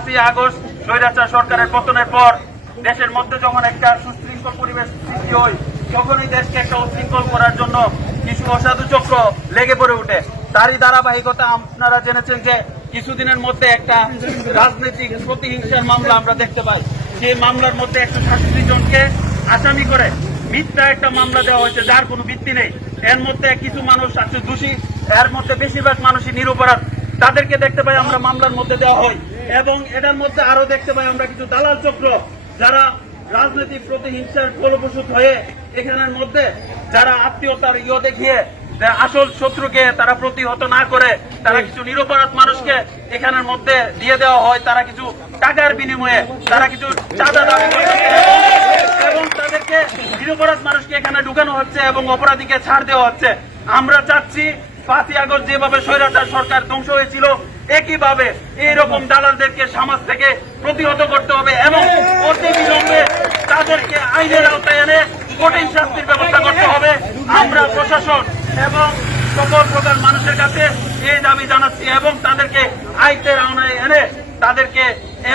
পাঁচই আগস্ট স্বৈরাচার সরকারের পতনের পর দেশের মধ্যে যখন একটা সুশৃঙ্খল পরিবেশ সৃষ্টি হয়, তখনই দেশকে একটা উশৃঙ্খল করার জন্য কিছু অসাধু চক্র লেগে পড়ে ওঠে। তারই ধারাবাহিকতা আপনারা জেনেছেন যে কিছুদিনের মধ্যে একটা রাজনৈতিক প্রতিহিংসার মামলা আমরা দেখতে পাই। সেই মামলার মধ্যে একশো সাতষট্টি জনকে আসামি করে মিথ্যা একটা মামলা দেওয়া হয়েছে, যার কোনো ভিত্তি নেই। এর মধ্যে কিছু মানুষ আছে দোষী, এর মধ্যে বেশিরভাগ মানুষই নিরপরাধ। তাদেরকে দেখতে পাই আমরা মামলার মধ্যে দেওয়া হয়। এবং এটার মধ্যে আরও দেখতে পাই আমরা কিছু দালাল চক্র যারা রাজনৈতিক প্রতিহিংসার ফলপ্রসূত হয়ে এখানের মধ্যে যারা আত্মীয়তার ইয় দেখিয়ে আসল শত্রুকে তারা প্রতিহত না করে তারা কিছু নিরপরাধ মানুষকে এখানের মধ্যে দিয়ে দেওয়া হয় তারা কিছু টাকার বিনিময়ে তারা কিছু চাঁদা দাবি এবং তাদেরকে নিরপরাধ মানুষকে এখানে ঢুকানো হচ্ছে এবং অপরাধীকে ছাড় দেওয়া হচ্ছে। আমরা চাচ্ছি পাঁচই আগস্ট যেভাবে স্বৈরাচার সরকার ধ্বংস হয়েছিল একইভাবে এইরকম দালালদেরকে সমাজ থেকে প্রতিহত করতে হবে এবং অতি বিলম্বে তাদেরকে আইনের আওতায় এনে কঠিন শাস্তির ব্যবস্থা করতে হবে। আমরা প্রশাসন এবং সকল প্রকার মানুষের কাছে এই দাবি জানাচ্ছি এবং তাদেরকে আইনের আওনায় এনে তাদেরকে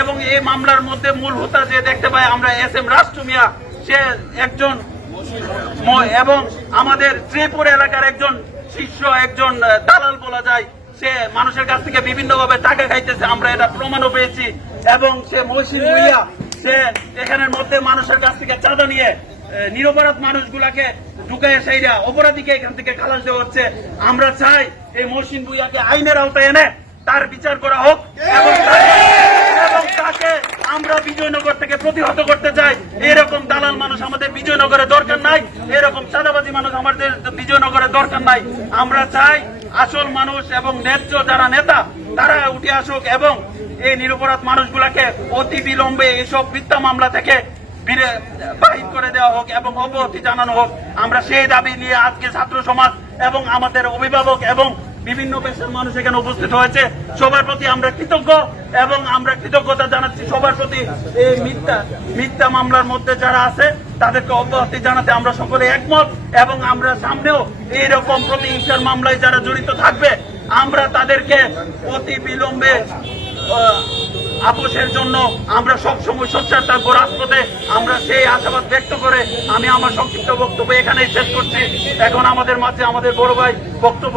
এবং এই মামলার মধ্যে মূল হোতা যে দেখতে পাই আমরা এস এম রাষ্ট্র মিয়া সে একজন এবং আমাদের শ্রীপুর এলাকার একজন শিষ্য একজন দালাল বলা যায়। সে মানুষের কাছ থেকে বিভিন্ন ভাবে টাকা খাইতেছে, আমরা এটা প্রমাণও পেয়েছি। এবং সে মহসিন ভুইয়া সে এখানের মধ্যে মানুষের কাছ থেকে চাঁদা নিয়ে নিরপরাধ মানুষগুলাকে ঢুকায় সেইরা অপরাধীকে এখান থেকে খালাস দেওয়া হচ্ছে। আমরা চাই এই মহসিন ভুইয়াকে আইনের আওতায় এনে তার বিচার করা হোক এবং তাকে আমরা বিজয়নগর থেকে প্রতিহত করতে চাই। এরকম দালাল মানুষ আমাদের বিজয়নগরে দরকার নাই। এরকম চাঁদাবাজি মানুষ আমাদের বিজয়নগরে দরকার নাই। আমরা চাই আসল মানুষ এবং ন্যায্য যারা নেতা, তারা উঠে আসুক এবং এই নিরপরাধ মানুষগুলাকে অতি বিলম্বে এসব মিথ্যা মামলা থেকে বাহির করে দেওয়া হোক এবং অবহতি জানানো হোক। আমরা সেই দাবি নিয়ে আজকে ছাত্র সমাজ এবং আমাদের অভিভাবক এবং বিভিন্ন পেশার মানুষ এখানে উপস্থিত হয়েছে। সবার প্রতি আমরা কৃতজ্ঞ এবং আমরা কৃতজ্ঞতা জানাচ্ছি সবার প্রতি এই মিথ্যা মিথ্যা মামলার মধ্যে যারা আছে তাদেরকে অব্যাহতি জানাতে আমরা সকলে একমত এবং আমরা সামনেও এইরকম প্রতিহিংসার মামলায় যারা জড়িত থাকবে, আমরা তাদেরকে অতি বিলম্বে আপোষের জন্য আমরা সবসময় সোচ্চার থাকব রাজপথে। আমরা সেই আশাবাদ ব্যক্ত করে আমি আমার সংক্ষিপ্ত বক্তব্য এখানেই শেষ করছি। এখন আমাদের মাঝে আমাদের বড় ভাই বক্তব্য